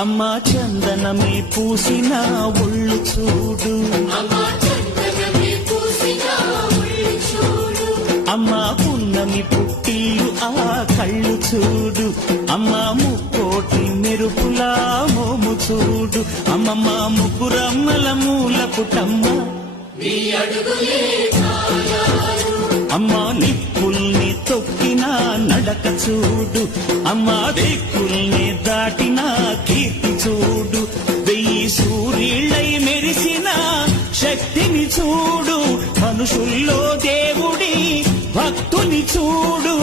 అమ్మా చందనమే పూసిన ఒళ్ళు చూడు, అమ్మా పున్నమి పుట్టిల్లు ఆ కళ్ళు చూడు, అమ్మా ముక్కోటి మెరుపులా మోము చూడు, అమ్మమ్మ ముగ్గురమ్మల మూల పుటమ్మ అమ్మా నిప్పుల్ని తొక్కిన నడక చూడు, అమ్మా దిక్కుల్ని దాటిన కీర్తి చూడు, 1000 సూర్యుళ్ళై మెరిసిన శక్తిని చూడు, మనుషుల్లో దేవుడి భక్తుని చూడు.